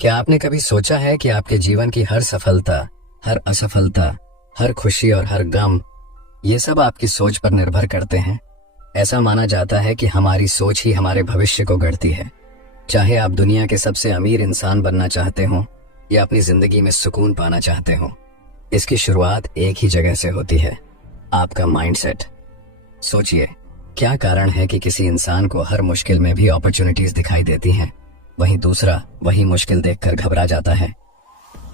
क्या आपने कभी सोचा है कि आपके जीवन की हर सफलता, हर असफलता, हर खुशी और हर गम, ये सब आपकी सोच पर निर्भर करते हैं। ऐसा माना जाता है कि हमारी सोच ही हमारे भविष्य को गढ़ती है। चाहे आप दुनिया के सबसे अमीर इंसान बनना चाहते हो या अपनी जिंदगी में सुकून पाना चाहते हो, इसकी शुरुआत एक ही जगह से होती है, आपका माइंडसेट। सोचिए, क्या कारण है कि किसी इंसान को हर मुश्किल में भी अपॉर्चुनिटीज दिखाई देती हैं, वहीं दूसरा वही मुश्किल देखकर घबरा जाता है?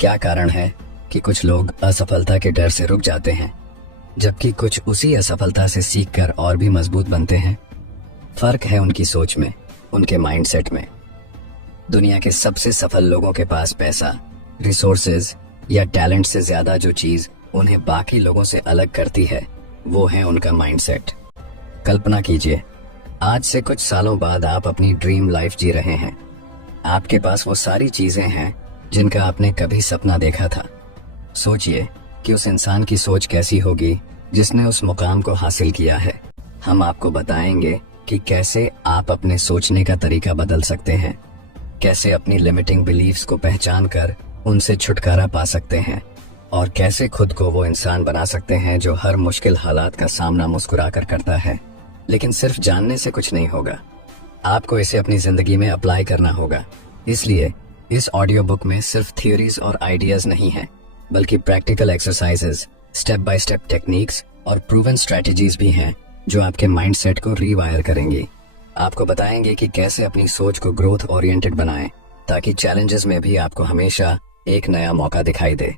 क्या कारण है कि कुछ लोग असफलता के डर से रुक जाते हैं, जबकि कुछ उसी असफलता से सीखकर और भी मजबूत बनते हैं? फर्क है उनकी सोच में, उनके माइंडसेट में। दुनिया के सबसे सफल लोगों के पास पैसा, रिसोर्सेज या टैलेंट से ज्यादा जो चीज उन्हें बाकी लोगों से अलग करती है, वो है उनका माइंडसेट। कल्पना कीजिए, आज से कुछ सालों बाद आप अपनी ड्रीम लाइफ जी रहे हैं। आपके पास वो सारी चीजें हैं जिनका आपने कभी सपना देखा था। सोचिए कि उस इंसान की सोच कैसी होगी जिसने उस मुकाम को हासिल किया है। हम आपको बताएंगे कि कैसे आप अपने सोचने का तरीका बदल सकते हैं, कैसे अपनी लिमिटिंग बिलीफ्स को पहचान कर उनसे छुटकारा पा सकते हैं, और कैसे खुद को वो इंसान बना सकते हैं जो हर मुश्किल हालात का सामना मुस्कुरा कर करता है। लेकिन सिर्फ जानने से कुछ नहीं होगा, आपको इसे अपनी जिंदगी में अप्लाई करना होगा। इसलिए इस ऑडियो बुक में सिर्फ थ्योरीज और आइडियाज नहीं है, बल्कि practical exercises, step by step techniques और प्रूवन स्ट्रेटजीज भी हैं जो आपके माइंडसेट को रीवायर करेंगी। आपको बताएंगे कि कैसे अपनी सोच को ग्रोथ ओरिएंटेड बनाएं, ताकि चैलेंजेस में भी आपको हमेशा एक नया मौका दिखाई दे।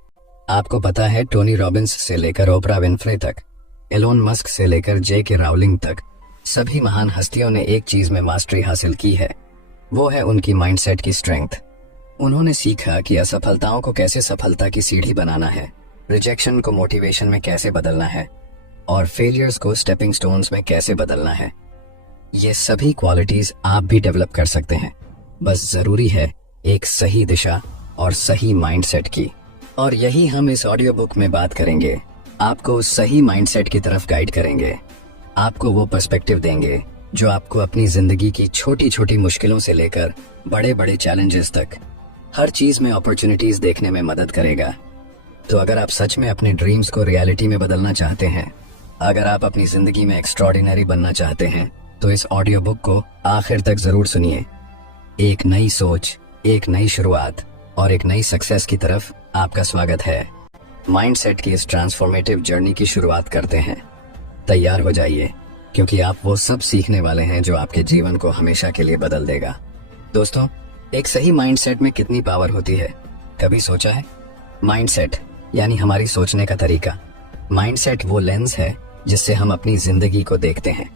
आपको पता है, टोनी रॉबिन्स से लेकर ओपरा विनफ्रे तक, एलोन मस्क से लेकर जे.के. राउलिंग तक, सभी महान हस्तियों ने एक चीज में मास्टरी हासिल की है, वो है उनकी माइंडसेट की स्ट्रेंथ। उन्होंने सीखा कि असफलताओं को कैसे सफलता की सीढ़ी बनाना है, रिजेक्शन को मोटिवेशन में कैसे बदलना है, और फेलियर्स को स्टेपिंग स्टोन्स में कैसे बदलना है। ये सभी क्वालिटीज आप भी डेवलप कर सकते हैं, बस जरूरी है एक सही दिशा और सही माइंडसेट की। और यही हम इस ऑडियो बुक में बात करेंगे। आपको उस सही माइंडसेट की तरफ गाइड करेंगे, आपको वो पर्सपेक्टिव देंगे जो आपको अपनी जिंदगी की छोटी छोटी मुश्किलों से लेकर बड़े बड़े चैलेंजेस तक हर चीज में अपॉर्चुनिटीज देखने में मदद करेगा। तो अगर आप सच में अपने ड्रीम्स को रियलिटी में बदलना चाहते हैं, अगर आप अपनी जिंदगी में एक्स्ट्रॉर्डिनरी बनना चाहते हैं, तो इस ऑडियो बुक को आखिर तक जरूर सुनिए। एक नई सोच, एक नई शुरुआत और एक नई सक्सेस की तरफ आपका स्वागत है। माइंडसेट की इस ट्रांसफॉर्मेटिव जर्नी की शुरुआत करते हैं। तैयार हो जाइए, क्योंकि आप वो सब सीखने वाले हैं जो आपके जीवन को हमेशा के लिए बदल देगा। दोस्तों, एक सही माइंडसेट में कितनी पावर होती है, कभी सोचा है? माइंडसेट यानी हमारी सोचने का तरीका। माइंडसेट वो लेंस है जिससे हम अपनी जिंदगी को देखते हैं।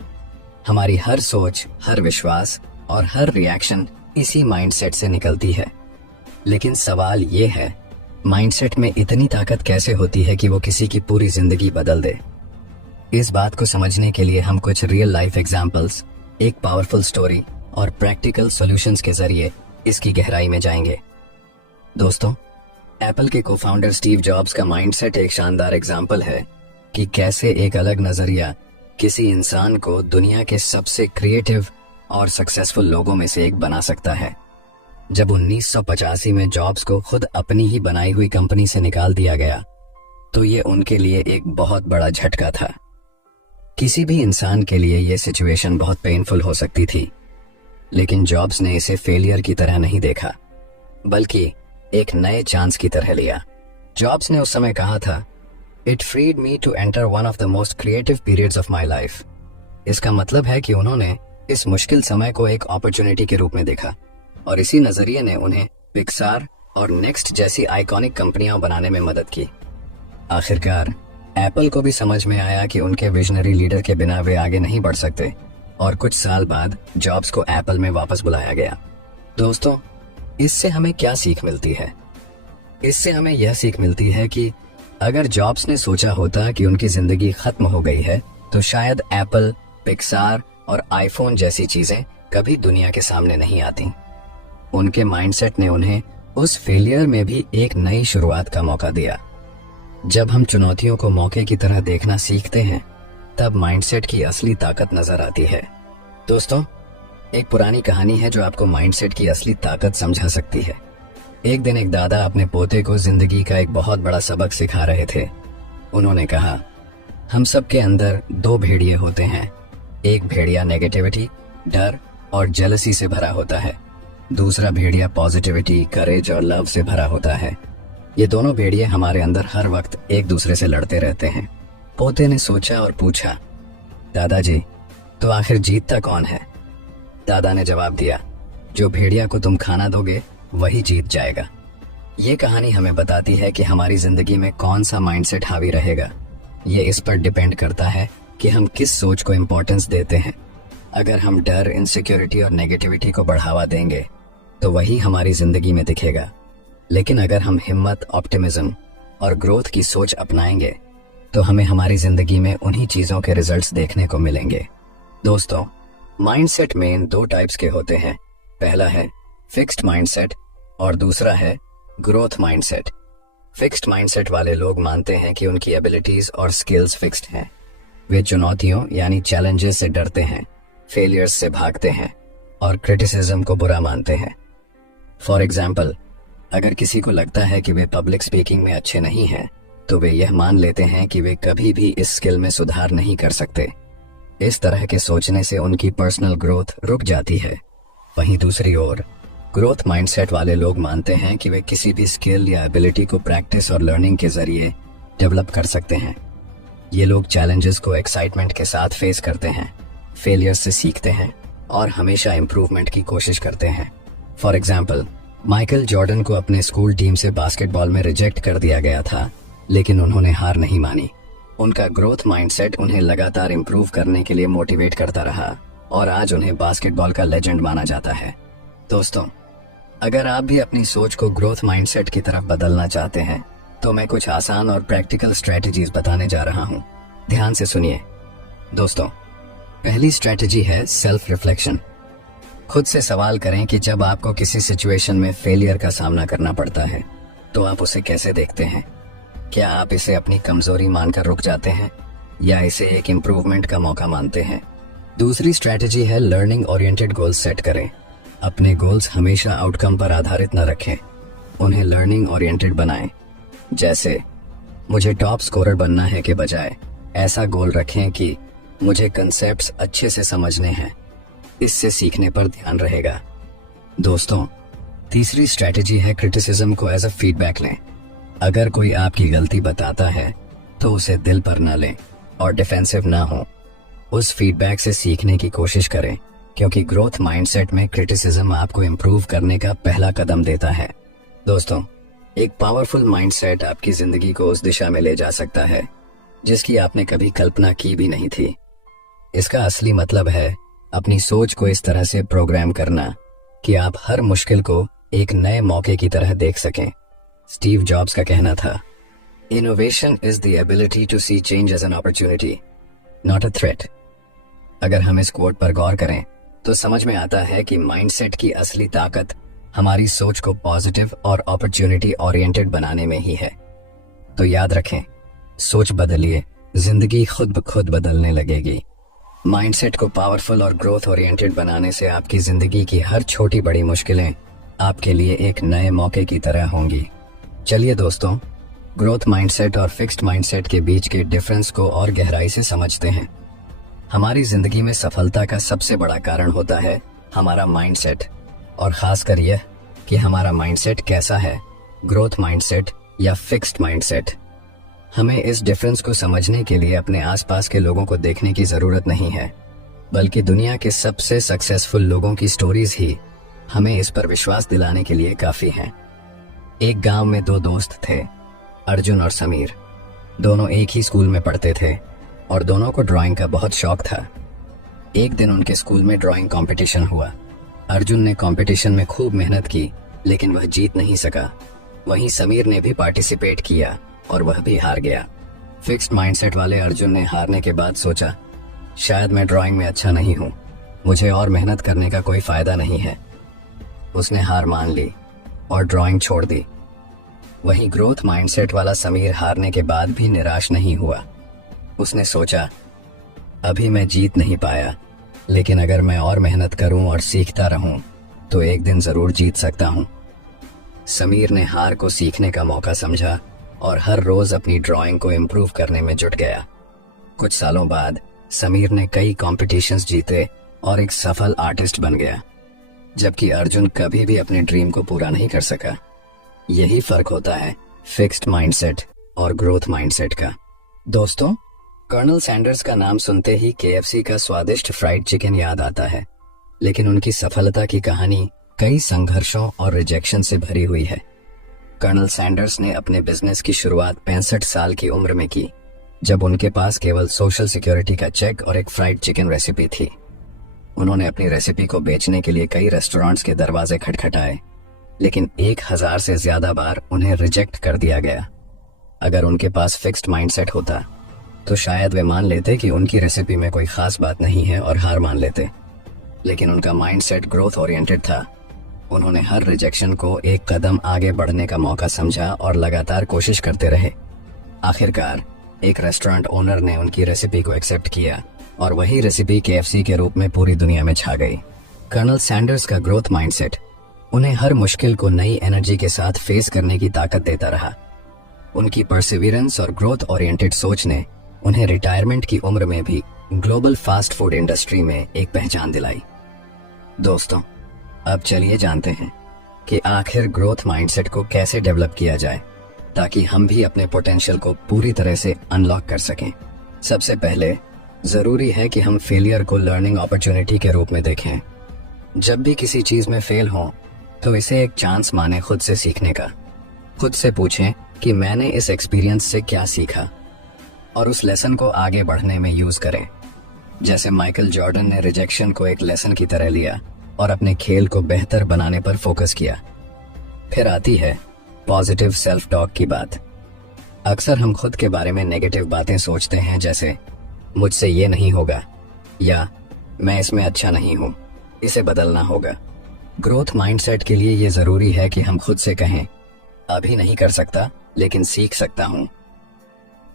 हमारी हर सोच, हर विश्वास और हर रिएक्शन इसी माइंडसेट से निकलती है। लेकिन सवाल ये है, माइंडसेट में इतनी ताकत कैसे होती है कि वो किसी की पूरी जिंदगी बदल दे? इस बात को समझने के लिए हम कुछ रियल लाइफ एग्जाम्पल्स, एक पावरफुल स्टोरी और प्रैक्टिकल सॉल्यूशंस के जरिए इसकी गहराई में जाएंगे। दोस्तों, एप्पल के को-फाउंडर स्टीव जॉब्स का माइंडसेट एक शानदार एग्जाम्पल है कि कैसे एक अलग नजरिया किसी इंसान को दुनिया के सबसे क्रिएटिव और सक्सेसफुल लोगों में से एक बना सकता है। जब 1985 में जॉब्स को खुद अपनी ही बनाई हुई कंपनी से निकाल दिया गया, तो ये उनके लिए एक बहुत बड़ा झटका था। किसी भी इंसान के लिए ये सिचुएशन बहुत पेनफुल हो सकती थी, लेकिन जॉब्स ने इसे फेलियर की तरह नहीं देखा, बल्कि एक नए चांस की तरह लिया। जॉब्स ने उस समय कहा था, it freed me to enter one of the most creative periods of my life. इसका मतलब है कि उन्होंने इस मुश्किल समय को एक अपॉर्चुनिटी के रूप में देखा, और इसी नजरिए ने उन्हें पिक्सार और नेक्स्ट जैसी आइकॉनिक कंपनियां बनाने में मदद की। आखिरकार एप्पल को भी समझ में आया कि उनके विजनरी लीडर के बिना वे आगे नहीं बढ़ सकते, और कुछ साल बाद जॉब्स को एप्पल में वापस बुलाया गया। दोस्तों, इससे हमें क्या सीख मिलती है? इससे हमें यह सीख मिलती है कि अगर जॉब्स ने सोचा होता कि उनकी जिंदगी खत्म हो गई है, तो शायद एप्पल, पिक्सार और आईफोन जैसी चीजें कभी दुनिया के सामने नहीं आती। उनके माइंडसेट ने उन्हें उस फेलियर में भी एक नई शुरुआत का मौका दिया। जब हम चुनौतियों को मौके की तरह देखना सीखते हैं, तब माइंडसेट की असली ताकत नजर आती है। दोस्तों, एक पुरानी कहानी है जो आपको माइंडसेट की असली ताकत समझा सकती है। एक दिन एक दादा अपने पोते को जिंदगी का एक बहुत बड़ा सबक सिखा रहे थे। उन्होंने कहा, हम सब के अंदर दो भेड़िए होते हैं। एक भेड़िया नेगेटिविटी, डर और जेलसी से भरा होता है। दूसरा भेड़िया पॉजिटिविटी, करेज और लव से भरा होता है। ये दोनों भेड़िए हमारे अंदर हर वक्त एक दूसरे से लड़ते रहते हैं। पोते ने सोचा और पूछा, दादाजी, तो आखिर जीतता कौन है? दादा ने जवाब दिया, जो भेड़िया को तुम खाना दोगे वही जीत जाएगा। ये कहानी हमें बताती है कि हमारी जिंदगी में कौन सा माइंडसेट हावी रहेगा। ये इस पर डिपेंड करता है कि हम किस सोच को इम्पोर्टेंस देते हैं। अगर हम डर, इनसिक्योरिटी और नेगेटिविटी को बढ़ावा देंगे तो वही हमारी जिंदगी में दिखेगा। लेकिन अगर हम हिम्मत, ऑप्टिमिज्म और ग्रोथ की सोच अपनाएंगे तो हमें हमारी जिंदगी में उन्हीं चीजों के रिजल्ट्स देखने को मिलेंगे। दोस्तों, माइंडसेट मेन दो टाइप्स के होते हैं। पहला है फिक्स्ड माइंडसेट और दूसरा है ग्रोथ माइंडसेट। फिक्स्ड माइंडसेट वाले लोग मानते हैं कि उनकी एबिलिटीज और स्किल्स फिक्स्ड हैं। वे चुनौतियों यानी चैलेंजेस से डरते हैं, फेलियर्स से भागते हैं और क्रिटिसिज्म को बुरा मानते हैं। फॉर एग्जाम्पल, अगर किसी को लगता है कि वे पब्लिक स्पीकिंग में अच्छे नहीं हैं, तो वे यह मान लेते हैं कि वे कभी भी इस स्किल में सुधार नहीं कर सकते। इस तरह के सोचने से उनकी पर्सनल ग्रोथ रुक जाती है। वहीं दूसरी ओर ग्रोथ माइंडसेट वाले लोग मानते हैं कि वे किसी भी स्किल या एबिलिटी को प्रैक्टिस और लर्निंग के जरिए डेवलप कर सकते हैं। ये लोग चैलेंजेस को एक्साइटमेंट के साथ फेस करते हैं, फेलियर्स से सीखते हैं और हमेशा इम्प्रूवमेंट की कोशिश करते हैं। फॉर एग्जाम्पल, माइकल जॉर्डन को अपने स्कूल टीम से बास्केटबॉल में रिजेक्ट कर दिया गया था, लेकिन उन्होंने हार नहीं मानी। उनका ग्रोथ माइंडसेट उन्हें लगातार इम्प्रूव करने के लिए मोटिवेट करता रहा और आज उन्हें बास्केटबॉल का लेजेंड माना जाता है। दोस्तों, अगर आप भी अपनी सोच को ग्रोथ माइंडसेट की तरफ बदलना चाहते हैं तो मैं कुछ आसान और प्रैक्टिकल स्ट्रेटजीज बताने जा रहा हूं। ध्यान से सुनिए। दोस्तों, पहली स्ट्रेटजी है सेल्फ रिफ्लेक्शन। खुद से सवाल करें कि जब आपको किसी सिचुएशन में फेलियर का सामना करना पड़ता है तो आप उसे कैसे देखते हैं। क्या आप इसे अपनी कमजोरी मानकर रुक जाते हैं या इसे एक इम्प्रूवमेंट का मौका मानते हैं? दूसरी स्ट्रेटजी है लर्निंग ओरिएंटेड गोल्स सेट करें। अपने गोल्स हमेशा आउटकम पर आधारित न रखें, उन्हें लर्निंग ओरिएंटेड बनाएं। जैसे मुझे टॉप स्कोरर बनना है के बजाय ऐसा गोल रखें कि मुझे कंसेप्ट्स अच्छे से समझने हैं। इससे सीखने पर ध्यान रहेगा। दोस्तों, तीसरी स्ट्रेटजी है क्रिटिसिज्म को एज अ फीडबैक लें। अगर कोई आपकी गलती बताता है तो उसे दिल पर न लें और डिफेंसिव ना हो। उस फीडबैक से सीखने की कोशिश करें, क्योंकि ग्रोथ माइंडसेट में क्रिटिसिज्म आपको इम्प्रूव करने का पहला कदम देता है। दोस्तों, एक पावरफुल माइंडसेट आपकी जिंदगी को उस दिशा में ले जा सकता है जिसकी आपने कभी कल्पना की भी नहीं थी। इसका असली मतलब है अपनी सोच को इस तरह से प्रोग्राम करना कि आप हर मुश्किल को एक नए मौके की तरह देख सकें। स्टीव जॉब्स का कहना था, innovation is the ability to see change as an opportunity, not a threat. अगर हम इस कोट पर गौर करें तो समझ में आता है कि माइंडसेट की असली ताकत हमारी सोच को पॉजिटिव और अपॉर्चुनिटी ओरिएंटेड बनाने में ही है। तो याद रखें, सोच बदलिए, जिंदगी खुद ब खुद बदलने लगेगी। माइंडसेट को पावरफुल और ग्रोथ ओरिएंटेड बनाने से आपकी जिंदगी की हर छोटी बड़ी मुश्किलें आपके लिए एक नए मौके की तरह होंगी। चलिए दोस्तों, ग्रोथ माइंडसेट और फिक्स्ड माइंडसेट के बीच के डिफरेंस को और गहराई से समझते हैं। हमारी जिंदगी में सफलता का सबसे बड़ा कारण होता है हमारा माइंडसेट, और खासकर यह कि हमारा माइंडसेट कैसा है, ग्रोथ माइंडसेट या फिक्स्ड माइंडसेट। हमें इस डिफरेंस को समझने के लिए अपने आसपास के लोगों को देखने की जरूरत नहीं है, बल्कि दुनिया के सबसे सक्सेसफुल लोगों की स्टोरीज ही हमें इस पर विश्वास दिलाने के लिए काफी हैं। एक गांव में दो दोस्त थे, अर्जुन और समीर। दोनों एक ही स्कूल में पढ़ते थे और दोनों को ड्राइंग का बहुत शौक था। एक दिन उनके स्कूल में ड्राइंग कंपटीशन हुआ। अर्जुन ने कंपटीशन में खूब मेहनत की, लेकिन वह जीत नहीं सका। वहीं समीर ने भी पार्टिसिपेट किया और वह भी हार गया। फिक्स्ड माइंडसेट वाले अर्जुन ने हारने के बाद सोचा, शायद मैं ड्राइंग में अच्छा नहीं हूँ, मुझे और मेहनत करने का कोई फायदा नहीं है। उसने हार मान ली और ड्राइंग छोड़ दी। वहीं ग्रोथ माइंडसेट वाला समीर हारने के बाद भी निराश नहीं हुआ। उसने सोचा, अभी मैं जीत नहीं पाया, लेकिन अगर मैं और मेहनत करूं और सीखता रहूं तो एक दिन जरूर जीत सकता हूं। समीर ने हार को सीखने का मौका समझा और हर रोज अपनी ड्राइंग को इम्प्रूव करने में जुट गया। कुछ सालों बाद समीर ने कई कॉम्पिटिशन्स जीते और एक सफल आर्टिस्ट बन गया, जबकि अर्जुन कभी भी अपने ड्रीम को पूरा नहीं कर सका। यही फर्क होता है फिक्स्ड माइंडसेट और ग्रोथ माइंडसेट का। दोस्तों, कर्नल सैंडर्स का नाम सुनते ही KFC का स्वादिष्ट फ्राइड चिकन याद आता है, लेकिन उनकी सफलता की कहानी कई संघर्षों और रिजेक्शन से भरी हुई है। कर्नल सैंडर्स ने अपने बिजनेस की शुरुआत 65 साल की उम्र में की, जब उनके पास केवल सोशल सिक्योरिटी का चेक और एक फ्राइड चिकन रेसिपी थी। उन्होंने अपनी रेसिपी को बेचने के लिए कई रेस्टोरेंट्स के दरवाजे खटखटाए, लेकिन 1000 से ज्यादा बार उन्हें रिजेक्ट कर दिया गया। अगर उनके पास फिक्स्ड माइंडसेट होता तो शायद वे मान लेते कि उनकी रेसिपी में कोई खास बात नहीं है और हार मान लेते, लेकिन उनका माइंडसेट ग्रोथ ओरिएंटेड था। उन्होंने हर रिजेक्शन को एक कदम आगे बढ़ने का मौका समझा और लगातार कोशिश करते रहे। आखिरकार एक रेस्टोरेंट ओनर ने उनकी रेसिपी को एक्सेप्ट किया और वही रेसिपी KFC के रूप में पूरी दुनिया में छा गई। कर्नल सैंडर्स का ग्रोथ माइंडसेट उन्हें हर मुश्किल को नई एनर्जी के साथ फेस करने की ताकत देता रहा। उनकी परसिवियरेंस और ग्रोथ ओरिएंटेड सोच ने उन्हें रिटायरमेंट की उम्र में भी ग्लोबल फास्ट फूड इंडस्ट्री में एक पहचान दिलाई। दोस्तों, अब चलिए जानते हैं कि आखिर ग्रोथ माइंडसेट को कैसे डेवलप किया जाए ताकि हम भी अपने पोटेंशियल को पूरी तरह से अनलॉक कर सकें। सबसे पहले जरूरी है कि हम फेलियर को लर्निंग अपॉर्चुनिटी के रूप में देखें। जब भी किसी चीज में फेल हो तो इसे एक चांस माने खुद से सीखने का। खुद से पूछें कि मैंने इस एक्सपीरियंस से क्या सीखा और उस लेसन को आगे बढ़ने में यूज करें। जैसे माइकल जॉर्डन ने रिजेक्शन को एक लेसन की तरह लिया और अपने खेल को बेहतर बनाने पर फोकस किया। फिर आती है पॉजिटिव सेल्फ टॉक की बात। अक्सर हम खुद के बारे में नेगेटिव बातें सोचते हैं, जैसे मुझसे ये नहीं होगा या मैं इसमें अच्छा नहीं हूं, इसे बदलना होगा। ग्रोथ माइंडसेट के लिए ये जरूरी है कि हम खुद से कहें, अभी नहीं कर सकता लेकिन सीख सकता हूं।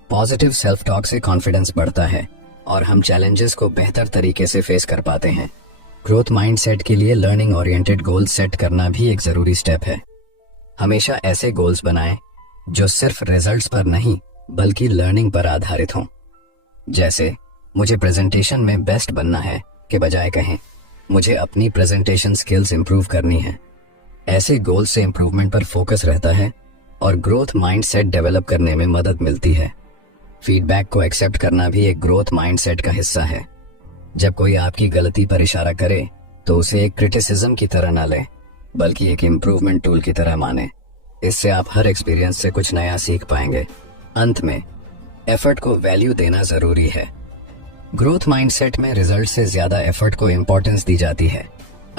पॉजिटिव सेल्फ टॉक से कॉन्फिडेंस बढ़ता है और हम चैलेंजेस को बेहतर तरीके से फेस कर पाते हैं। ग्रोथ माइंडसेट के लिए लर्निंग ओरिएंटेड गोल्स सेट करना भी एक जरूरी स्टेप है। हमेशा ऐसे गोल्स बनाएं जो सिर्फ रिजल्ट्स पर नहीं बल्कि लर्निंग पर आधारित हों। जैसे मुझे प्रेजेंटेशन में बेस्ट बनना है के बजाय कहें मुझे अपनी प्रेजेंटेशन स्किल्स इंप्रूव करनी है। ऐसे गोल्स से इंप्रूवमेंट पर फोकस रहता है और ग्रोथ माइंडसेट डेवलप करने में मदद मिलती है। फीडबैक को एक्सेप्ट करना भी एक ग्रोथ माइंडसेट का हिस्सा है। जब कोई आपकी गलती पर इशारा करे तो उसे एक क्रिटिसिज्म की तरह न लें, बल्कि एक इम्प्रूवमेंट टूल की तरह माने। इससे आप हर एक्सपीरियंस से कुछ नया सीख पाएंगे। अंत में एफर्ट को वैल्यू देना जरूरी है। ग्रोथ माइंडसेट में रिजल्ट से ज्यादा एफर्ट को इम्पोर्टेंस दी जाती है।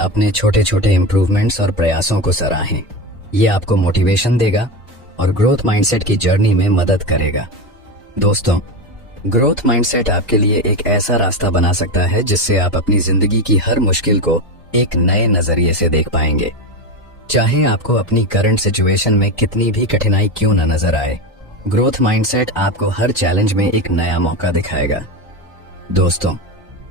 अपने छोटे छोटे इम्प्रूवमेंट्स और प्रयासों को सराहें। ये आपको मोटिवेशन देगा और ग्रोथ माइंडसेट की जर्नी में मदद करेगा। दोस्तों, ग्रोथ माइंडसेट आपके लिए एक ऐसा रास्ता बना सकता है जिससे आप अपनी जिंदगी की हर मुश्किल को एक नए नजरिए से देख पाएंगे। चाहे आपको अपनी करंट सिचुएशन में कितनी भी कठिनाई क्यों न नजर आए, ग्रोथ माइंडसेट आपको हर चैलेंज में एक नया मौका दिखाएगा। दोस्तों,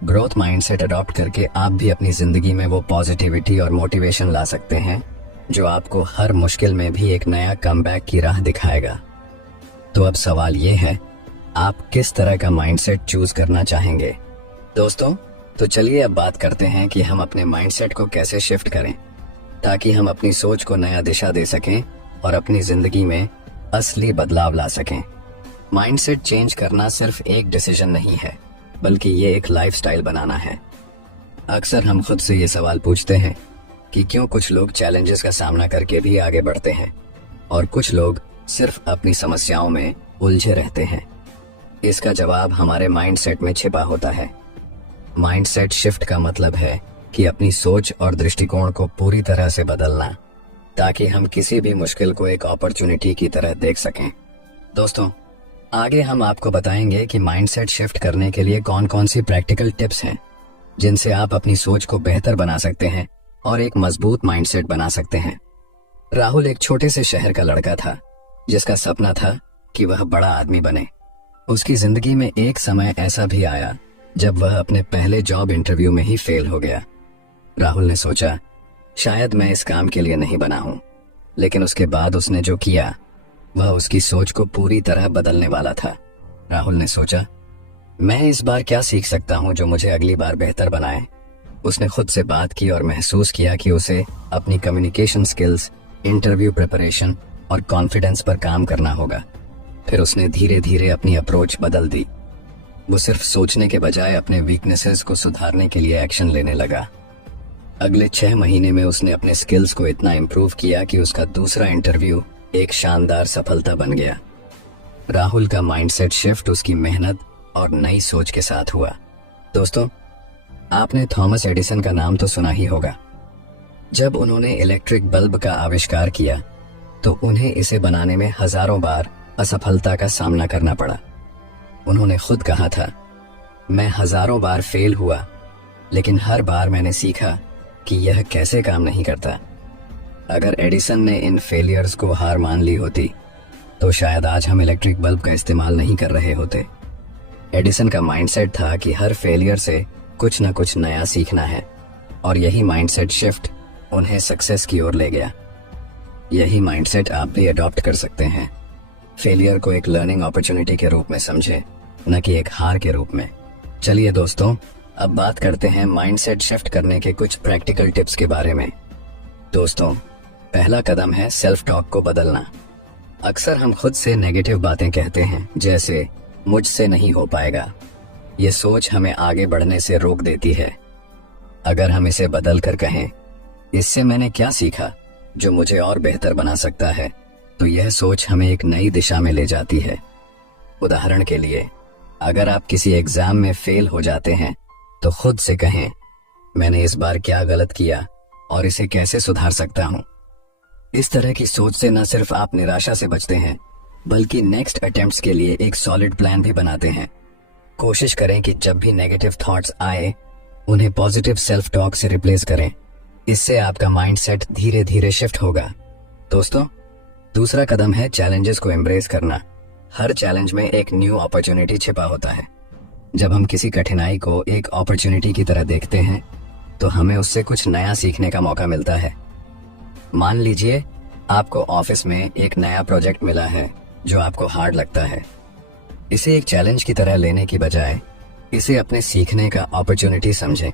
ग्रोथ माइंडसेट अडॉप्ट करके आप भी अपनी जिंदगी में वो पॉजिटिविटी और मोटिवेशन ला सकते हैं जो आपको हर मुश्किल में भी एक नया कमबैक की राह दिखाएगा। तो अब सवाल ये है, आप किस तरह का माइंडसेट चूज करना चाहेंगे? दोस्तों, तो चलिए अब बात करते हैं कि हम अपने माइंडसेट को कैसे शिफ्ट करें ताकि हम अपनी सोच को नया दिशा दे सकें और अपनी जिंदगी में असली बदलाव ला सकें। माइंडसेट चेंज करना सिर्फ एक डिसीजन नहीं है, बल्कि ये एक लाइफस्टाइल बनाना है। अक्सर हम खुद से ये सवाल पूछते हैं कि क्यों कुछ लोग चैलेंजेस का सामना करके भी आगे बढ़ते हैं और कुछ लोग सिर्फ अपनी समस्याओं में उलझे रहते हैं। इसका जवाब हमारे माइंडसेट में छिपा होता है। माइंडसेट शिफ्ट का मतलब है कि अपनी सोच और दृष्टिकोण को पूरी तरह से बदलना ताकि हम किसी भी मुश्किल को एक अपॉर्चुनिटी की तरह देख सकें। दोस्तों, आगे हम आपको बताएंगे कि माइंडसेट शिफ्ट करने के लिए कौन कौन सी प्रैक्टिकल टिप्स हैं जिनसे आप अपनी सोच को बेहतर बना सकते हैं और एक मजबूत माइंडसेट बना सकते हैं। राहुल एक छोटे से शहर का लड़का था जिसका सपना था कि वह बड़ा आदमी बने। उसकी जिंदगी में एक समय ऐसा भी आया जब वह अपने पहले जॉब इंटरव्यू में ही फेल हो गया। राहुल ने सोचा, शायद मैं इस काम के लिए नहीं बना हूं। लेकिन उसके बाद उसने जो किया वह उसकी सोच को पूरी तरह बदलने वाला था। राहुल ने सोचा, मैं इस बार क्या सीख सकता हूं जो मुझे अगली बार बेहतर बनाए। उसने खुद से बात की और महसूस किया कि उसे अपनी कम्युनिकेशन स्किल्स, इंटरव्यू प्रिपरेशन और कॉन्फिडेंस पर काम करना होगा। फिर उसने धीरे धीरे अपनी अप्रोच बदल दी। वो सिर्फ सोचने के बजाय अपने वीकनेसेस को सुधारने के लिए एक्शन लेने लगा। अगले 6 महीने में उसने अपने स्किल्स को इतना इम्प्रूव किया कि उसका दूसरा इंटरव्यू एक शानदार सफलता बन गया। राहुल का माइंडसेट शिफ्ट उसकी मेहनत और नई सोच के साथ हुआ। दोस्तों, आपने थॉमस एडिसन का नाम तो सुना ही होगा। जब उन्होंने इलेक्ट्रिक बल्ब का आविष्कार किया तो उन्हें इसे बनाने में हजारों बार असफलता का सामना करना पड़ा। उन्होंने खुद कहा था, मैं हजारों बार फेल हुआ, लेकिन हर बार मैंने सीखा कि यह कैसे काम नहीं करता। अगर एडिसन ने इन फेलियर्स को हार मान ली होती तो शायद आज हम इलेक्ट्रिक बल्ब का इस्तेमाल नहीं कर रहे होते। एडिसन का माइंडसेट था कि हर फेलियर से कुछ न कुछ नया सीखना है, और यही माइंडसेट शिफ्ट उन्हें सक्सेस की ओर ले गया। यही माइंडसेट आप भी अडॉप्ट कर सकते हैं। फेलियर को एक लर्निंग अपॉर्चुनिटी के रूप में समझें, न कि एक हार के रूप में। चलिए दोस्तों, अब बात करते हैं माइंडसेट शिफ्ट करने के कुछ प्रैक्टिकल टिप्स के बारे में। दोस्तों, पहला कदम है सेल्फ टॉक को बदलना। अक्सर हम खुद से नेगेटिव बातें कहते हैं, जैसे मुझसे नहीं हो पाएगा। ये सोच हमें आगे बढ़ने से रोक देती है। अगर हम इसे बदल कर कहें, इससे मैंने क्या सीखा जो मुझे और बेहतर बना सकता है, तो यह सोच हमें एक नई दिशा में ले जाती है। उदाहरण के लिए, अगर आप किसी एग्जाम में फेल हो जाते हैं तो खुद से कहें, मैंने इस बार क्या गलत किया और इसे कैसे सुधार सकता हूं। इस तरह की सोच से न सिर्फ आप निराशा से बचते हैं, बल्कि नेक्स्ट अटेम्प्ट्स के लिए एक सॉलिड प्लान भी बनाते हैं। कोशिश करें कि जब भी नेगेटिव थॉट्स आए, उन्हें पॉजिटिव सेल्फ टॉक से रिप्लेस करें। इससे आपका माइंडसेट धीरे धीरे शिफ्ट होगा। दोस्तों, दूसरा कदम है चैलेंजेस को एम्ब्रेस करना। हर चैलेंज में एक न्यू अपॉर्चुनिटी छिपा होता है। जब हम किसी कठिनाई को एक अपॉर्चुनिटी की तरह देखते हैं तो हमें उससे कुछ नया सीखने का मौका मिलता है। मान लीजिए आपको ऑफिस में एक नया प्रोजेक्ट मिला है जो आपको हार्ड लगता है। इसे एक चैलेंज की तरह लेने की बजाय इसे अपने सीखने का अपॉर्चुनिटी समझें।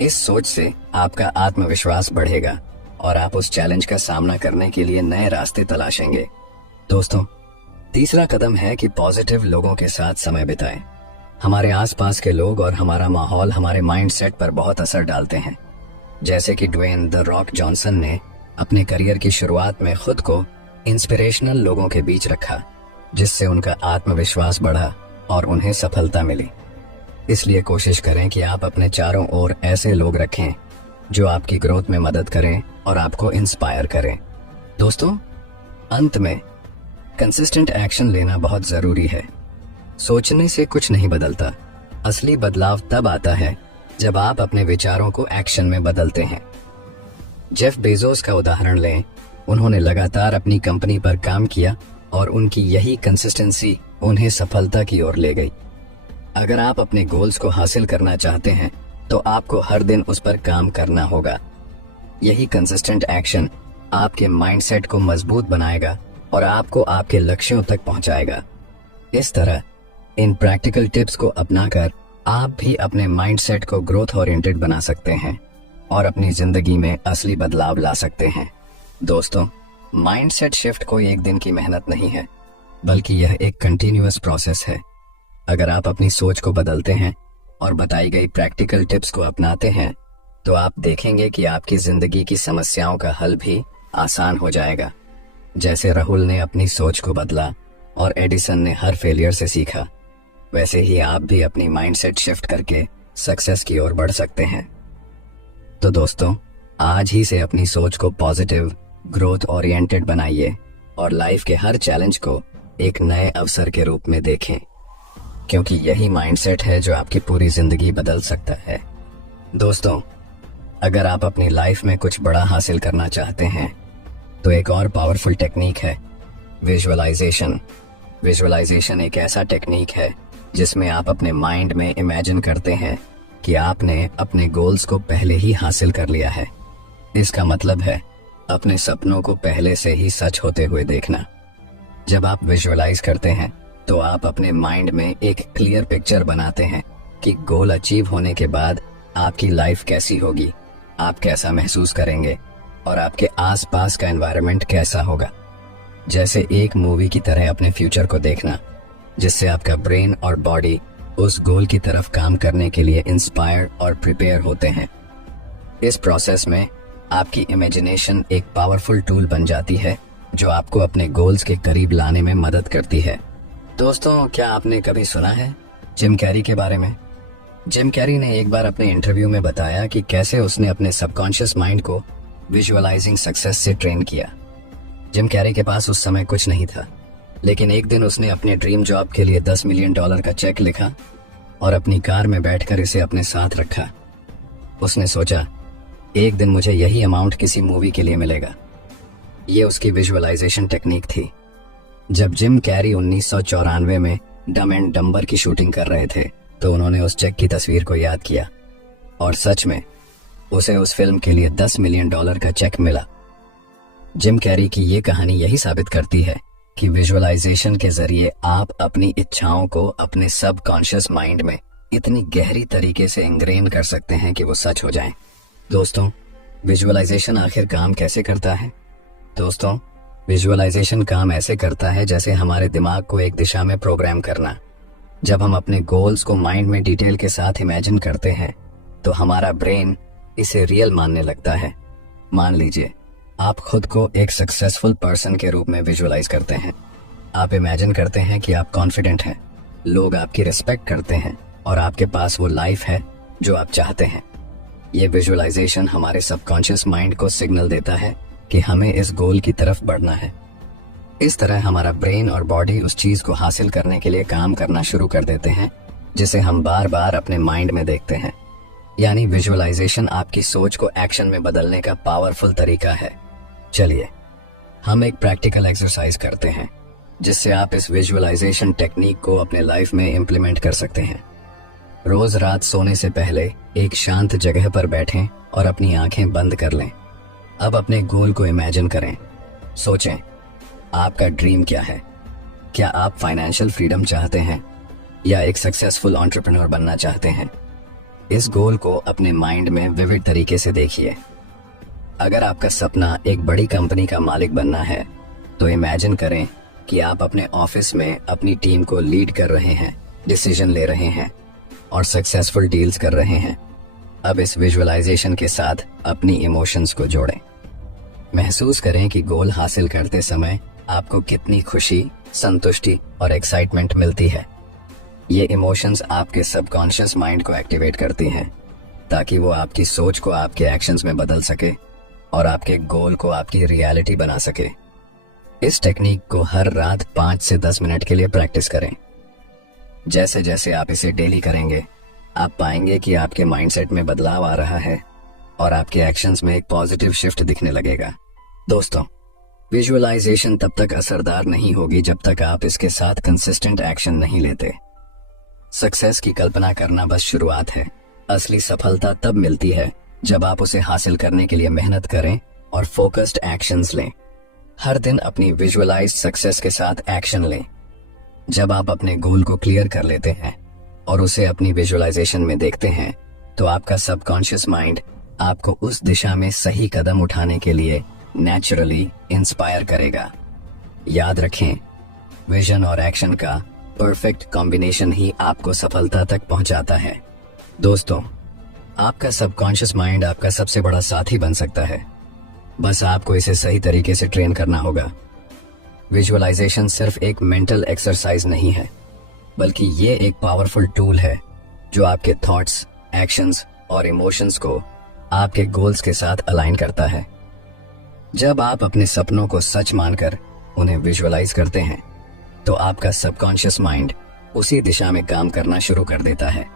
इस सोच से आपका आत्मविश्वास बढ़ेगा और आप उस चैलेंज का सामना करने के लिए नए रास्ते तलाशेंगे। दोस्तों, तीसरा कदम है कि पॉजिटिव लोगों के साथ समय बिताएं। हमारे आसपास के लोग और हमारा माहौल हमारे माइंडसेट पर बहुत असर डालते हैं। जैसे कि ड्वेन द रॉक जॉनसन ने अपने करियर की शुरुआत में खुद को इंस्पिरेशनल लोगों के बीच रखा, जिससे उनका आत्मविश्वास बढ़ा और उन्हें सफलता मिली। इसलिए कोशिश करें कि आप अपने चारों ओर ऐसे लोग रखें जो आपकी ग्रोथ में मदद करें और आपको इंस्पायर करें। दोस्तों, अंत में कंसिस्टेंट एक्शन लेना बहुत जरूरी है। सोचने से कुछ नहीं बदलता। असली बदलाव तब आता है जब आप अपने विचारों को एक्शन में बदलते हैं। जेफ बेजोस का उदाहरण लें। उन्होंने लगातार अपनी कंपनी पर काम किया और उनकी यही कंसिस्टेंसी उन्हें सफलता की ओर ले गई। अगर आप अपने गोल्स को हासिल करना चाहते हैं तो आपको हर दिन उस पर काम करना होगा। यही कंसिस्टेंट एक्शन आपके माइंडसेट को मजबूत बनाएगा और आपको आपके लक्ष्यों तक पहुंचाएगा। इस तरह इन प्रैक्टिकल टिप्स को अपनाकर आप भी अपने माइंडसेट को ग्रोथ ओरिएंटेड बना सकते हैं और अपनी जिंदगी में असली बदलाव ला सकते हैं। दोस्तों, माइंडसेट शिफ्ट कोई एक दिन की मेहनत नहीं है, बल्कि यह एक कंटिन्यूअस प्रोसेस है। अगर आप अपनी सोच को बदलते हैं और बताई गई प्रैक्टिकल टिप्स को अपनाते हैं तो आप देखेंगे कि आपकी जिंदगी की समस्याओं का हल भी आसान हो जाएगा। जैसे राहुल ने अपनी सोच को बदला और एडिसन ने हर फेलियर से सीखा, वैसे ही आप भी अपनी माइंडसेट शिफ्ट करके सक्सेस की ओर बढ़ सकते हैं। तो दोस्तों, आज ही से अपनी सोच को पॉजिटिव, ग्रोथ ओरिएंटेड बनाइए और लाइफ के हर चैलेंज को एक नए अवसर के रूप में देखें, क्योंकि यही माइंडसेट है जो आपकी पूरी जिंदगी बदल सकता है। दोस्तों, अगर आप अपनी लाइफ में कुछ बड़ा हासिल करना चाहते हैं तो एक और पावरफुल टेक्निक है विजुअलाइजेशन। विजुअलाइजेशन एक ऐसा टेक्निक है जिसमें आप अपने माइंड में इमेजिन करते हैं कि आपने अपने गोल्स को पहले ही हासिल कर लिया है। इसका मतलब है अपने सपनों को पहले से ही सच होते हुए देखना। जब आप विजुअलाइज करते हैं तो आप अपने माइंड में एक क्लियर पिक्चर बनाते हैं कि गोल अचीव होने के बाद आपकी लाइफ कैसी होगी, आप कैसा महसूस करेंगे और आपके आसपास का एनवायरनमेंट कैसा होगा। जैसे एक मूवी की तरह अपने फ्यूचर को देखना, जिससे आपका ब्रेन और बॉडी उस गोल की तरफ काम करने के लिए इंस्पायर और प्रिपेयर होते हैं। इस प्रोसेस में आपकी इमेजिनेशन एक पावरफुल टूल बन जाती है जो आपको अपने गोल्स के करीब लाने में मदद करती है। दोस्तों, क्या आपने कभी सुना है जिम कैरी के बारे में? जिम कैरी ने एक बार अपने इंटरव्यू में बताया कि कैसे उसने अपने सबकॉन्शियस माइंड को विजुअलाइजिंग सक्सेस से ट्रेन किया। जिम कैरी के पास उस समय कुछ नहीं था, लेकिन एक दिन उसने अपने ड्रीम जॉब के लिए $10 मिलियन का चेक लिखा और अपनी कार में बैठकर इसे अपने साथ रखा। उसने सोचा, एक दिन मुझे यही अमाउंट किसी मूवी के लिए मिलेगा। ये उसकी विजुअलाइजेशन टेक्निक थी। जब जिम कैरी 1994 में डम एंड डम्बर की शूटिंग कर रहे थे तो उन्होंने उस चेक की तस्वीर को याद किया और सच में उसे उस फिल्म के लिए $10 मिलियन का चेक मिला। जिम कैरी की ये कहानी यही साबित करती है कि विजुअलाइजेशन के जरिए आप अपनी इच्छाओं को अपने सबकॉन्शियस माइंड में इतनी गहरी तरीके से इंग्रेन कर सकते हैं कि वो सच हो जाएं। दोस्तों, विजुअलाइजेशन आखिर काम कैसे करता है? दोस्तों, विजुअलाइजेशन काम ऐसे करता है जैसे हमारे दिमाग को एक दिशा में प्रोग्राम करना। जब हम अपने गोल्स को माइंड में डिटेल के साथ इमेजिन करते हैं तो हमारा ब्रेन इसे रियल मानने लगता है। मान लीजिए आप खुद को एक सक्सेसफुल पर्सन के रूप में विजुअलाइज करते हैं। आप इमेजिन करते हैं कि आप कॉन्फिडेंट हैं, लोग आपकी रिस्पेक्ट करते हैं और आपके पास वो लाइफ है जो आप चाहते हैं। ये विजुअलाइजेशन हमारे सबकॉन्शियस माइंड को सिग्नल देता है कि हमें इस गोल की तरफ बढ़ना है। इस तरह हमारा ब्रेन और बॉडी उस चीज को हासिल करने के लिए काम करना शुरू कर देते हैं जिसे हम बार बार अपने माइंड में देखते हैं। यानी विजुअलाइजेशन आपकी सोच को एक्शन में बदलने का पावरफुल तरीका है। चलिए हम एक प्रैक्टिकल एक्सरसाइज करते हैं जिससे आप इस विजुअलाइजेशन टेक्निक को अपने लाइफ में इम्प्लीमेंट कर सकते हैं। रोज रात सोने से पहले एक शांत जगह पर बैठें और अपनी आंखें बंद कर लें। अब अपने गोल को इमेजिन करें। सोचें, आपका ड्रीम क्या है? क्या आप फाइनेंशियल फ्रीडम चाहते हैं या एक सक्सेसफुल एंटरप्रेन्योर बनना चाहते हैं? इस गोल को अपने माइंड में विविड तरीके से देखिए। अगर आपका सपना एक बड़ी कंपनी का मालिक बनना है तो इमेजिन करें कि आप अपने ऑफिस में अपनी टीम को लीड कर रहे हैं, डिसीजन ले रहे हैं और सक्सेसफुल डील्स कर रहे हैं। अब इस विजुअलाइजेशन के साथ अपनी इमोशंस को जोड़ें। महसूस करें कि गोल हासिल करते समय आपको कितनी खुशी, संतुष्टि और एक्साइटमेंट मिलती है। ये इमोशंस आपके सबकॉन्शियस माइंड को एक्टिवेट करती हैं ताकि वो आपकी सोच को आपके एक्शंस में बदल सके और आपके गोल को आपकी रियलिटी बना सके। इस टेक्निक को हर रात 5 से 10 मिनट के लिए प्रैक्टिस करें। जैसे जैसे आप इसे डेली करेंगे आप पाएंगे कि आपके माइंडसेट में बदलाव आ रहा है और आपके एक्शंस में एक पॉजिटिव शिफ्ट दिखने लगेगा। दोस्तों, विजुअलाइजेशन तब तक असरदार नहीं होगी जब तक आप इसके साथ कंसिस्टेंट एक्शन नहीं लेते। सक्सेस की कल्पना करना बस शुरुआत है। असली सफलता तब मिलती है जब आप उसे हासिल करने के लिए मेहनत करें और फोकस्ड एक्शंस लें। हर दिन अपनी विजुअलाइज्ड सक्सेस के साथ एक्शन लें। जब आप अपने गोल को क्लियर कर लेते हैं और उसे अपनी विजुअलाइजेशन में देखते हैं तो आपका सबकॉन्शियस माइंड आपको उस दिशा में सही कदम उठाने के लिए नेचुरली इंस्पायर करेगा। याद रखें, विजन और एक्शन का परफेक्ट कॉम्बिनेशन ही आपको सफलता तक पहुंचाता है। दोस्तों, आपका सबकॉन्शियस माइंड आपका सबसे बड़ा साथी बन सकता है। बस आपको इसे सही तरीके से ट्रेन करना होगा। विजुअलाइजेशन सिर्फ एक मेंटल एक्सरसाइज नहीं है, बल्कि ये एक पावरफुल टूल है जो आपके थॉट्स, एक्शंस और इमोशंस को आपके गोल्स के साथ अलाइन करता है। जब आप अपने सपनों को सच मानकर उन्हें विजुअलाइज करते हैं तो आपका सबकॉन्शियस माइंड उसी दिशा में काम करना शुरू कर देता है।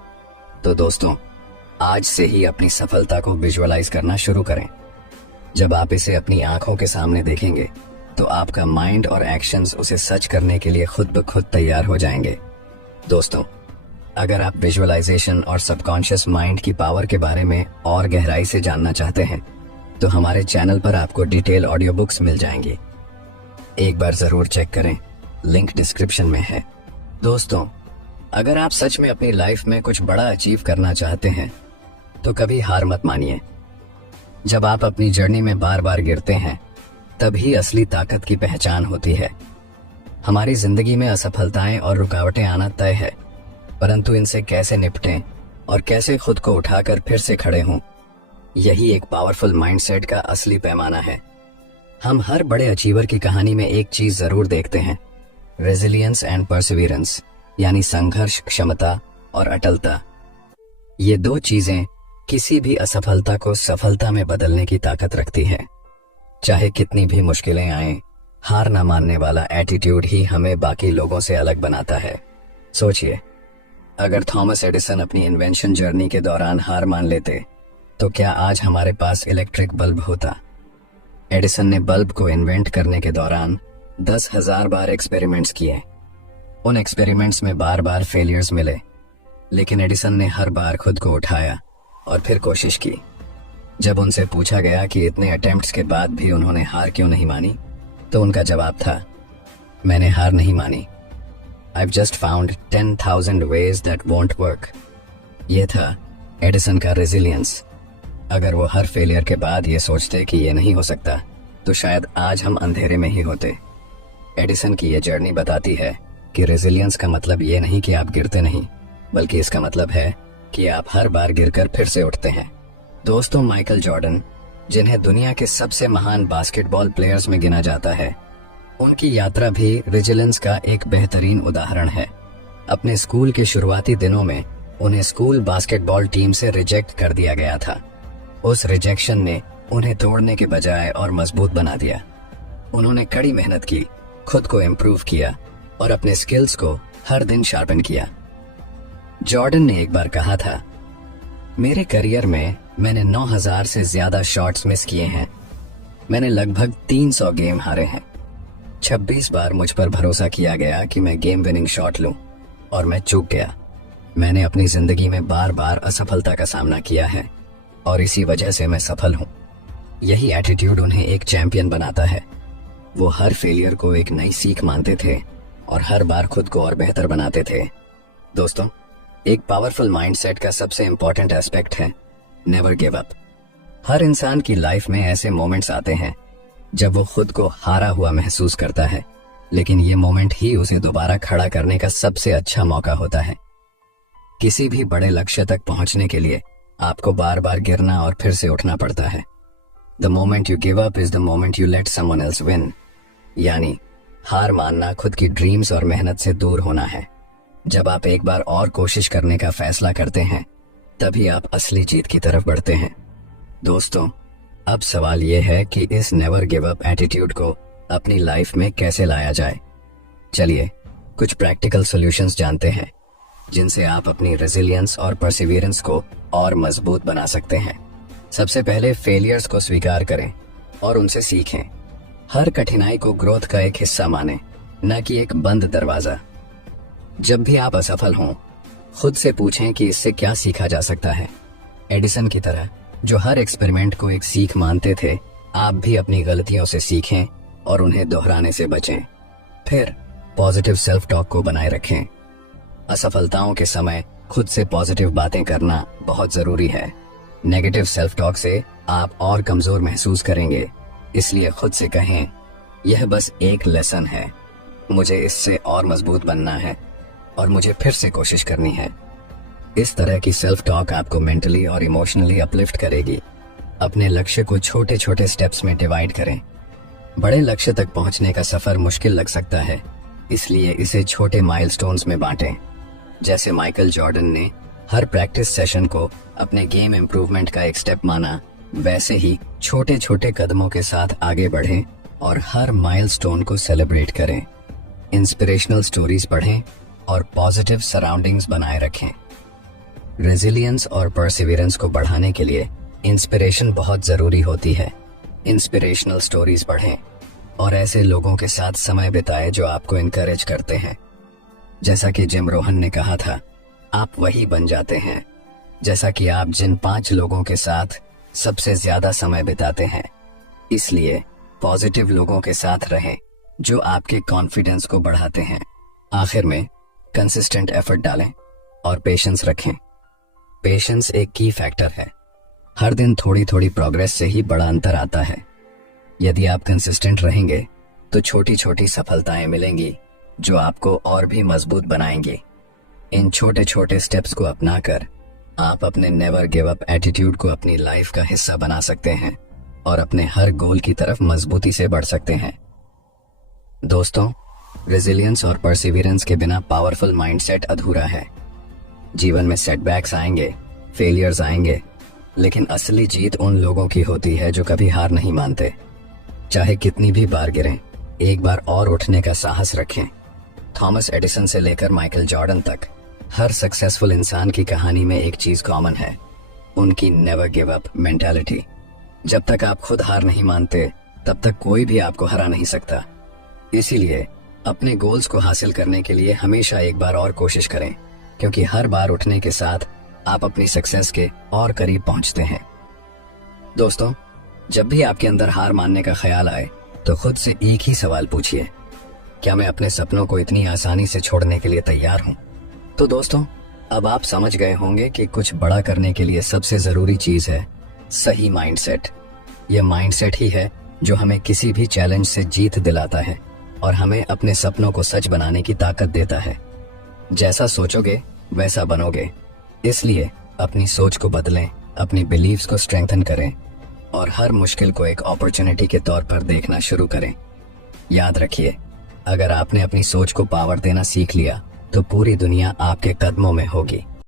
तो दोस्तों, आज से ही अपनी सफलता को विजुअलाइज करना शुरू करें। जब आप इसे अपनी आंखों के सामने देखेंगे तो आपका माइंड और एक्शंस उसे सच करने के लिए खुद ब खुद तैयार हो जाएंगे। दोस्तों, अगर आप विजुअलाइजेशन और सबकॉन्शियस माइंड की पावर के बारे में और गहराई से जानना चाहते हैं तो हमारे चैनल पर आपको डिटेल ऑडियो बुक्स मिल जाएंगी। एक बार जरूर चेक करें, लिंक डिस्क्रिप्शन में है। दोस्तों, अगर आप सच में अपनी लाइफ में कुछ बड़ा अचीव करना चाहते हैं तो कभी हार मत मानिए। जब आप अपनी जर्नी में बार बार गिरते हैं तभी असली ताकत की पहचान होती है। हमारी जिंदगी में असफलताएं और रुकावटें आना तय है, परंतु इनसे कैसे निपटें और कैसे खुद को उठाकर फिर से खड़े हों, यही एक पावरफुल माइंडसेट का असली पैमाना है। हम हर बड़े अचीवर की कहानी में एक चीज जरूर देखते हैं, रेजिलियंस एंड परसिवियरेंस, यानी संघर्ष, क्षमता और अटलता। ये दो चीजें किसी भी असफलता को सफलता में बदलने की ताकत रखती है। चाहे कितनी भी मुश्किलें आएं, हार ना मानने वाला एटीट्यूड ही हमें बाकी लोगों से अलग बनाता है। सोचिए, अगर थॉमस एडिसन अपनी इन्वेंशन जर्नी के दौरान हार मान लेते तो क्या आज हमारे पास इलेक्ट्रिक बल्ब होता? एडिसन ने बल्ब को इन्वेंट करने के दौरान 10,000 बार एक्सपेरिमेंट्स किए। उन एक्सपेरिमेंट्स में बार बार फेलियर्स मिले, लेकिन एडिसन ने हर बार खुद को उठाया और फिर कोशिश की। जब उनसे पूछा गया कि इतने अटेम्प्ट्स के बाद भी उन्होंने हार क्यों नहीं मानी, तो उनका जवाब था, मैंने हार नहीं मानी, I've just found 10,000 ways that won't work। ये था एडिसन का रेजिलियंस। अगर वो हर फेलियर के बाद ये सोचते कि ये नहीं हो सकता, तो शायद आज हम अंधेरे में ही होते। एडिसन की ये जर्नी बताती है कि रेजिलियंस का मतलब ये नहीं कि आप गिरते नहीं, बल्कि इसका मतलब है कि आप हर बार गिरकर फिर से उठते हैं। दोस्तों, माइकल जॉर्डन, जिन्हें दुनिया के सबसे महान बास्केटबॉल प्लेयर्स में गिना जाता है, उनकी यात्रा भी रेजिलियंस का एक बेहतरीन उदाहरण है। अपने स्कूल के शुरुआती दिनों में उन्हें स्कूल बास्केटबॉल टीम से रिजेक्ट कर दिया गया था। उस रिजेक्शन ने उन्हें तोड़ने के बजाय और मजबूत बना दिया। उन्होंने कड़ी मेहनत की, खुद को इम्प्रूव किया और अपने स्किल्स को हर दिन शार्पन किया। जॉर्डन ने एक बार कहा था, मेरे करियर में मैंने 9,000 से ज्यादा शॉट्स मिस किए हैं। मैंने लगभग 300 गेम हारे हैं। 26 बार मुझ पर भरोसा किया गया कि मैं गेम विनिंग शॉट लूं और मैं चूक गया। मैंने अपनी जिंदगी में बार बार असफलता का सामना किया है और इसी वजह से मैं सफल हूं। यही एटीट्यूड उन्हें एक चैंपियन बनाता है। वो हर फेलियर को एक नई सीख मानते थे और हर बार खुद को और बेहतर बनाते थे। दोस्तों, एक पावरफुल माइंडसेट का सबसे इंपॉर्टेंट एस्पेक्ट है नेवर गिव अप। हर इंसान की लाइफ में ऐसे मोमेंट्स आते हैं जब वो खुद को हारा हुआ महसूस करता है, लेकिन ये मोमेंट ही उसे दोबारा खड़ा करने का सबसे अच्छा मौका होता है। किसी भी बड़े लक्ष्य तक पहुंचने के लिए आपको बार बार गिरना और फिर से उठना पड़ता है। The moment you give up is the moment you let someone else win. यानी हार मानना खुद की ड्रीम्स और मेहनत से दूर होना है। जब आप एक बार और कोशिश करने का फैसला करते हैं, तभी आप असली जीत की तरफ बढ़ते हैं। दोस्तों, अब सवाल यह है कि इस नेवर गिव अप एटीट्यूड को अपनी लाइफ में कैसे लाया जाए। चलिए कुछ प्रैक्टिकल सॉल्यूशंस जानते हैं जिनसे आप अपनी रेजिलियंस और परसिवियरेंस को और मजबूत बना सकते हैं। सबसे पहले फेलियर्स को स्वीकार करें और उनसे सीखें। हर कठिनाई को ग्रोथ का एक हिस्सा मानें, न कि एक बंद दरवाजा। जब भी आप असफल हों, खुद से पूछें कि इससे क्या सीखा जा सकता है। एडिसन की तरह जो हर एक्सपेरिमेंट को एक सीख मानते थे, आप भी अपनी गलतियों से सीखें और उन्हें दोहराने से बचें। फिर पॉजिटिव सेल्फ टॉक को बनाए रखें। असफलताओं के समय खुद से पॉजिटिव बातें करना बहुत जरूरी है। नेगेटिव सेल्फ टॉक से आप और कमजोर महसूस करेंगे, इसलिए खुद से कहें, यह बस एक लेसन है, मुझे इससे और मजबूत बनना है और मुझे फिर से कोशिश करनी है। इस तरह की सेल्फ टॉक आपको मेंटली और इमोशनली अपलिफ्ट करेगी। अपने लक्ष्य को छोटे छोटे स्टेप्स में डिवाइड करें। बड़े लक्ष्य तक पहुंचने का सफर मुश्किल लग सकता है, इसलिए इसे छोटे माइलस्टोन्स में बांटें। जैसे माइकल जॉर्डन ने हर प्रैक्टिस सेशन को अपने गेम इम्प्रूवमेंट का एक स्टेप माना, वैसे ही छोटे छोटे कदमों के साथ आगे बढ़ें और हर माइलस्टोन को सेलिब्रेट करें। इंस्पिरेशनल स्टोरीज पढ़ें और पॉजिटिव सराउंडिंग्स बनाए रखें। रेजिलियंस और परसिवियरेंस को बढ़ाने के लिए इंस्पिरेशन बहुत जरूरी होती है। इंस्पिरेशनल स्टोरीज पढ़ें और ऐसे लोगों के साथ समय बिताएं जो आपको इनकरेज करते हैं। जैसा कि जिम रोहन ने कहा था, आप वही बन जाते हैं जैसा कि आप जिन 5 लोगों के साथ सबसे ज्यादा समय बिताते हैं। इसलिए पॉजिटिव लोगों के साथ रहें जो आपके कॉन्फिडेंस को बढ़ाते हैं। आखिर में कंसिस्टेंट एफर्ट डालें और पेशेंस रखें। पेशेंस एक की फैक्टर है। हर दिन थोड़ी थोड़ी प्रोग्रेस से ही बड़ा अंतर आता है। यदि आप कंसिस्टेंट रहेंगे तो छोटी छोटी सफलताएं मिलेंगी जो आपको और भी मजबूत बनाएंगी। इन छोटे छोटे स्टेप्स को अपनाकर आप अपने नेवर गिव अप एटीट्यूड को अपनी लाइफ का हिस्सा बना सकते हैं और अपने हर गोल की तरफ मजबूती से बढ़ सकते हैं। दोस्तों, रेजिलियंस और परसिवियरेंस के बिना पावरफुल माइंडसेट अधूरा है। जीवन में सेटबैक्स आएंगे, फेलियर्स आएंगे, लेकिन असली जीत उन लोगों की होती है जो कभी हार नहीं मानते। चाहे कितनी भी बार गिरें, एक बार और उठने का साहस रखें। थॉमस एडिसन से लेकर माइकल जॉर्डन तक हर सक्सेसफुल इंसान की कहानी में एक चीज कॉमन है, उनकी नेवर गिव अप मेंटालिटी। जब तक आप खुद हार नहीं मानते तब तक कोई भी आपको हरा नहीं सकता। इसीलिए अपने गोल्स को हासिल करने के लिए हमेशा एक बार और कोशिश करें, क्योंकि हर बार उठने के साथ आप अपनी सक्सेस के और करीब पहुंचते हैं। दोस्तों, जब भी आपके अंदर हार मानने का ख्याल आए तो खुद से एक ही सवाल पूछिए, क्या मैं अपने सपनों को इतनी आसानी से छोड़ने के लिए तैयार हूं? तो दोस्तों, अब आप समझ गए होंगे कि कुछ बड़ा करने के लिए सबसे जरूरी चीज है सही माइंडसेट। यह माइंडसेट ही है जो हमें किसी भी चैलेंज से जीत दिलाता है और हमें अपने सपनों को सच बनाने की ताकत देता है। जैसा सोचोगे वैसा बनोगे। इसलिए अपनी सोच को बदलें, अपनी बिलीव्स को स्ट्रेंथन करें और हर मुश्किल को एक अपॉर्चुनिटी के तौर पर देखना शुरू करें। याद रखिए, अगर आपने अपनी सोच को पावर देना सीख लिया तो पूरी दुनिया आपके कदमों में होगी।